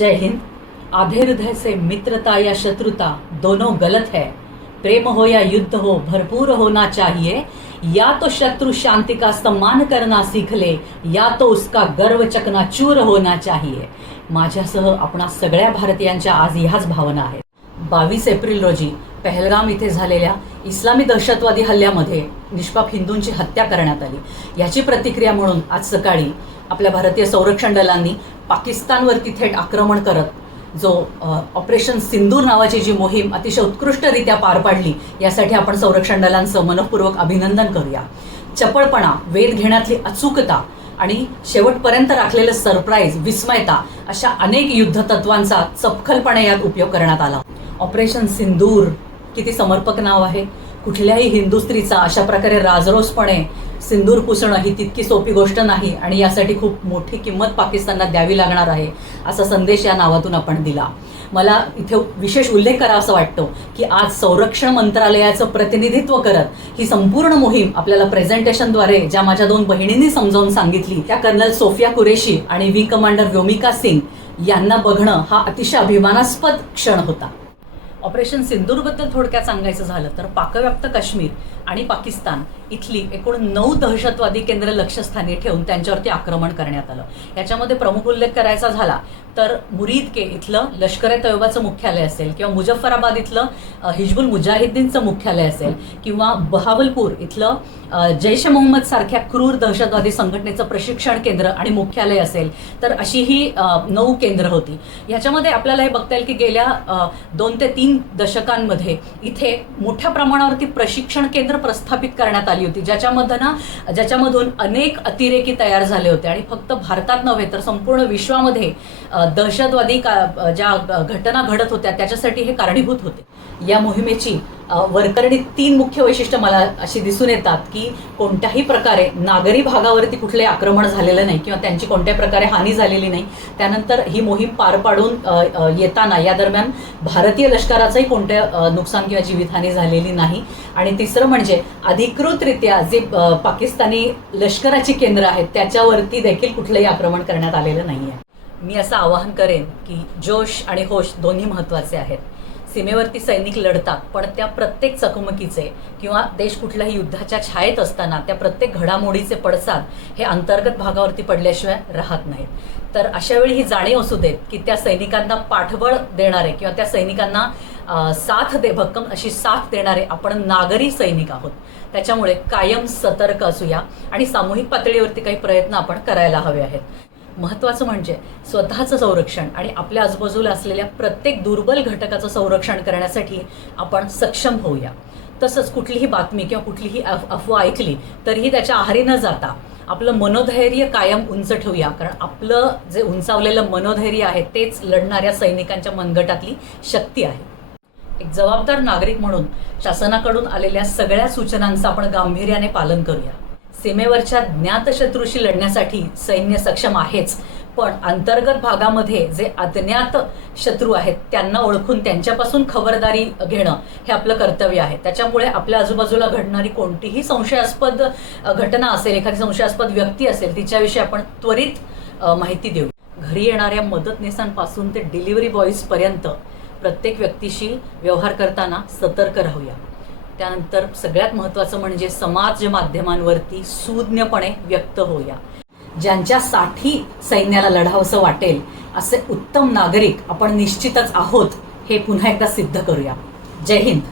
जय हिंद. आधे हृदय से मित्रता या शत्रुता दोनों गलत है. प्रेम हो या युद्ध हो भरपूर होना चाहिए. या तो शत्रु शांति का सम्मान करना सीख ले या तो उसका गर्व चकनाचूर होना चाहिए. माझ्यासह आपणा सगळ्या भारतीयांच्या आज ह्याच भावना आहेत. बावीस एप्रिल रोजी पहलगाम इथे झालेल्या इस्लामी दहशतवादी हल्ल्यामध्ये निष्पाप हिंदूंची हत्या करण्यात आली. याची प्रतिक्रिया म्हणून आज सकाळी आपल्या भारतीय संरक्षण दलांनी पाकिस्तानवरती थेट आक्रमण करत जो ऑपरेशन सिंदूर नावाची जी मोहीम अतिशय उत्कृष्टरित्या पार पाडली यासाठी आपण संरक्षण दलांचं मनपूर्वक अभिनंदन करूया. चपळपणा वेध घेण्यातली अचूकता आणि शेवटपर्यंत राखलेलं सरप्राईज विस्मयता अशा अनेक युद्ध तत्वांचा चपखलपणे यात उपयोग करण्यात आला. ऑपरेशन सिंदूर किती समर्पक नाव आहे. कुठल्याही हिंदू स्त्रीचा अशा प्रकारे राजरोसपणे सिंदूर पुसणं ही तितकी सोपी गोष्ट नाही आणि यासाठी खूप मोठी किंमत पाकिस्तानला द्यावी लागणार आहे असा संदेश या नावातून आपण दिला. मला इथे विशेष उल्लेख करा असं वाटतो की आज संरक्षण मंत्रालयाचं प्रतिनिधित्व करत ही संपूर्ण मोहीम आपल्याला प्रेझेंटेशनद्वारे ज्या माझ्या दोन बहिणींनी समजावून सांगितली त्या कर्नल सोफिया कुरेशी आणि व्ही कमांडर व्योमिका सिंग यांना बघणं हा अतिशय अभिमानास्पद क्षण होता. ऑपरेशन सिंदूरबद्दल थोडक्यात सांगायचं झालं तर पाकव्याप्त काश्मीर आणि पाकिस्तान इथली एकूण नऊ दहशतवादी केंद्र लक्षस्थानी ठेवून त्यांच्यावरती आक्रमण करण्यात आलं. याच्यामध्ये प्रमुख उल्लेख करायचा झाला तर मुरीद के इथलं लष्कर ए मुख्यालय असेल किंवा मुजफ्फराबाद इथलं हिजबुल मुजाहिद्दीनचं मुख्यालय असेल किंवा बहावलपूर इथलं जैश मोहम्मद सारख्या क्रूर दहशतवादी संघटनेचं प्रशिक्षण केंद्र आणि मुख्यालय असेल. तर अशी ही नऊ केंद्र होती. ह्याच्यामध्ये आपल्याला हे बघता येईल की गेल्या दोन ते तीन दशकांमध्ये इथे मोठ्या प्रमाणावरती प्रशिक्षण केंद्र प्रस्थापित करण्यात आली होती ज्याच्यामधून ना ज्याच्यामधून अनेक अतिरेकी तयार झाले होते. आणि फक्त भारतात नव्हे तर संपूर्ण विश्वामध्ये दहशतवादी का ज्या घटना घडत होत्या त्याच्यासाठी हे कारणीभूत होते. या मोहिमेची अ, तीन मुख्य वैशिष्ट्य मला अशी दिसून येतात की कोणत्याही प्रकारे नागरी भागावरती कुठले आक्रमण झालेलं नाही किंवा त्यांची कोणत्याही प्रकारे हानी झालेली नाही त्यानंतर ही मोहीम पार पाडून येताना या दरम्यान भारतीय लष्कराचंही कोणत्या नुकसान किंवा जीवितहानी झालेली नाही. आणि तिसरं म्हणजे अधिकृतरित्या जे पाकिस्तानी लष्कराची केंद्र आहेत त्याच्यावरती देखील कुठलंही आक्रमण करण्यात आलेलं नाही आहे मी असं आवाहन करेन की जोश आणि होश दोन्ही महत्त्वाचे आहेत. सीमेवरती सैनिक लढतात पण त्या प्रत्येक चकमकीचे किंवा देश कुठल्याही युद्धाच्या छायेत असताना त्या प्रत्येक घडामोडीचे पडसाद हे अंतर्गत भागावरती पडल्याशिवाय राहत नाहीत. तर अशा वेळी ही जाणीव असू देत की त्या सैनिकांना पाठबळ देणारे किंवा त्या सैनिकांना साथ दे भक्कम अशी साथ देणारे आपण नागरी सैनिक आहोत. त्याच्यामुळे कायम सतर्क असूया आणि सामूहिक पातळीवरती काही प्रयत्न आपण करायला हवे आहेत. महत्त्वाचं म्हणजे स्वतःचं संरक्षण आणि आपल्या आजूबाजूला असलेल्या प्रत्येक दुर्बल घटकाचं संरक्षण करण्यासाठी आपण सक्षम होऊया. तसंच कुठलीही बातमी किंवा कुठलीही अफ अफवा ऐकली तरीही त्याच्या आहारी न जाता आपलं मनोधैर्य कायम उंच ठेवूया. कारण आपलं जे उंचावलेलं मनोधैर्य आहे तेच लढणाऱ्या सैनिकांच्या मनगटातली शक्ती आहे. एक जबाबदार नागरिक म्हणून शासनाकडून आलेल्या सगळ्या सूचनांचं आपण गांभीर्याने पालन करूया. सीमेवरच्या ज्ञात शत्रूशी लढण्यासाठी सैन्य सक्षम आहेच. पण अंतर्गत भागामध्ये जे अज्ञात शत्रू आहेत त्यांना ओळखून त्यांच्यापासून खबरदारी घेणं हे आपलं कर्तव्य आहे. त्याच्यामुळे आपल्या आजूबाजूला घडणारी कोणतीही संशयास्पद घटना असेल एखादी संशयास्पद व्यक्ती असेल तिच्याविषयी आपण त्वरित माहिती देऊ. घरी येणाऱ्या मदतनीसांपासून ते डिलिव्हरी बॉईजपर्यंत प्रत्येक व्यक्तीशी व्यवहार करताना सतर्क राहूया. त्यानंतर सगळ्यात महत्त्वाचं म्हणजे समाज माध्यमांवरती सुज्ञपणे व्यक्त होऊया. ज्यांच्यासाठी सैन्याला लढावंसं वाटेल असे उत्तम नागरिक आपण निश्चितच आहोत हे पुन्हा एकदा सिद्ध करूया. जय हिंद.